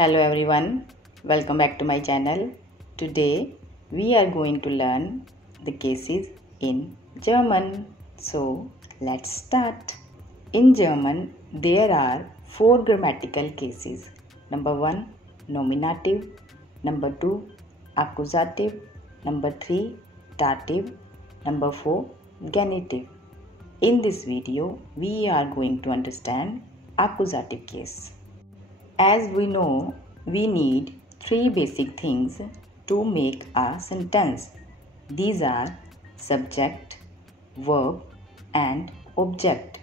Hello everyone, welcome back to my channel. Today we are going to learn the cases in German. So let's start. In German there are 4 grammatical cases. Number 1 nominative, number 2 accusative, number 3 dative, number 4 genitive. In this video we are going to understand accusative case. As we know, we need 3 basic things to make a sentence. These are subject, verb and object.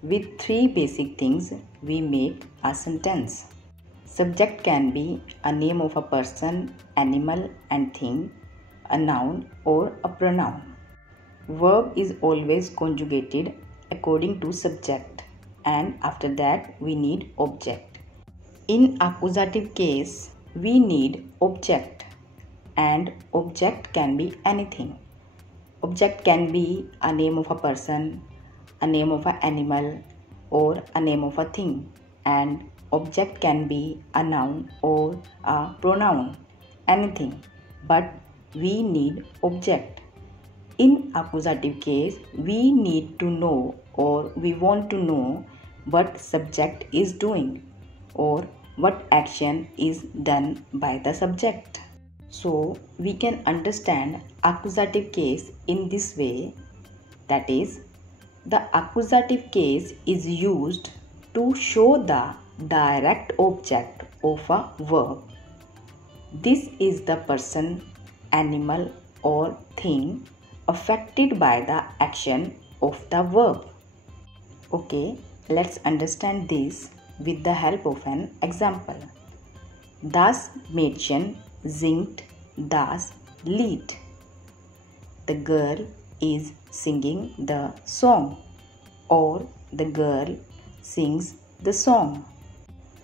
With 3 basic things, we make a sentence. Subject can be a name of a person, animal and thing, a noun or a pronoun. Verb is always conjugated according to subject, and after that we need object. In accusative case, we need object, and object can be anything. Object can be a name of a person, a name of an animal or a name of a thing, and object can be a noun or a pronoun, anything, but we need object. In accusative case, we need to know or we want to know what subject is doing or what action is done by the subject. So we can understand accusative case in this way, that is, the accusative case is used to show the direct object of a verb. This is the person, animal or thing affected by the action of the verb. Okay, let's understand this with the help of an example. Das Mädchen singt das Lied. The girl is singing the song, or the girl sings the song.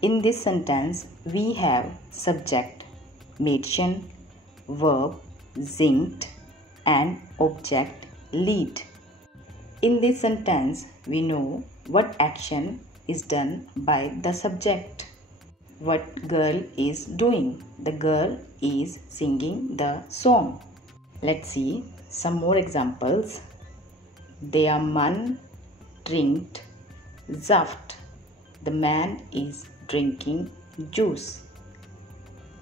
In this sentence, we have subject Mädchen, verb singt and object Lied. In this sentence, we know what action is done by the subject. What girl is doing? The girl is singing the song. Let's see some more examples. Der Mann trinkt Saft. The man is drinking juice.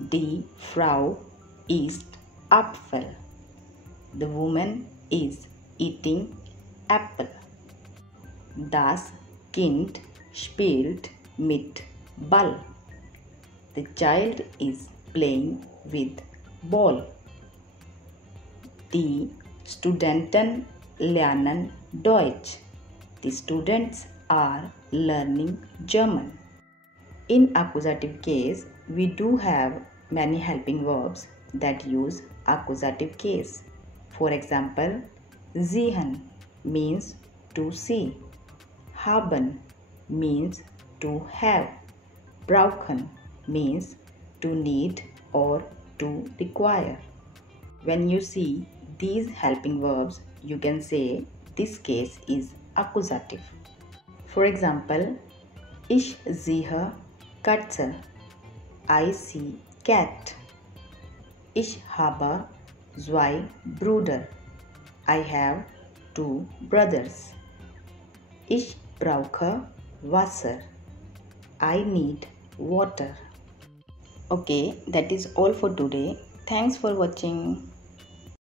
Die Frau isst Apfel. The woman is eating apple. Das Kind spielt mit Ball. The child is playing with ball. Die Studenten lernen Deutsch. The students are learning German. In accusative case, we do have many helping verbs that use accusative case. For example, sehen means to see. Haben means to have. Brauchen means to need or to require. When you see these helping verbs, you can say this case is accusative. For example, ich sehe Katze. I see cat. Ich habe 2 Brüder. I have 2 brothers. Ich brauche Wasser. I need water. Okay, that is all for today. Thanks for watching.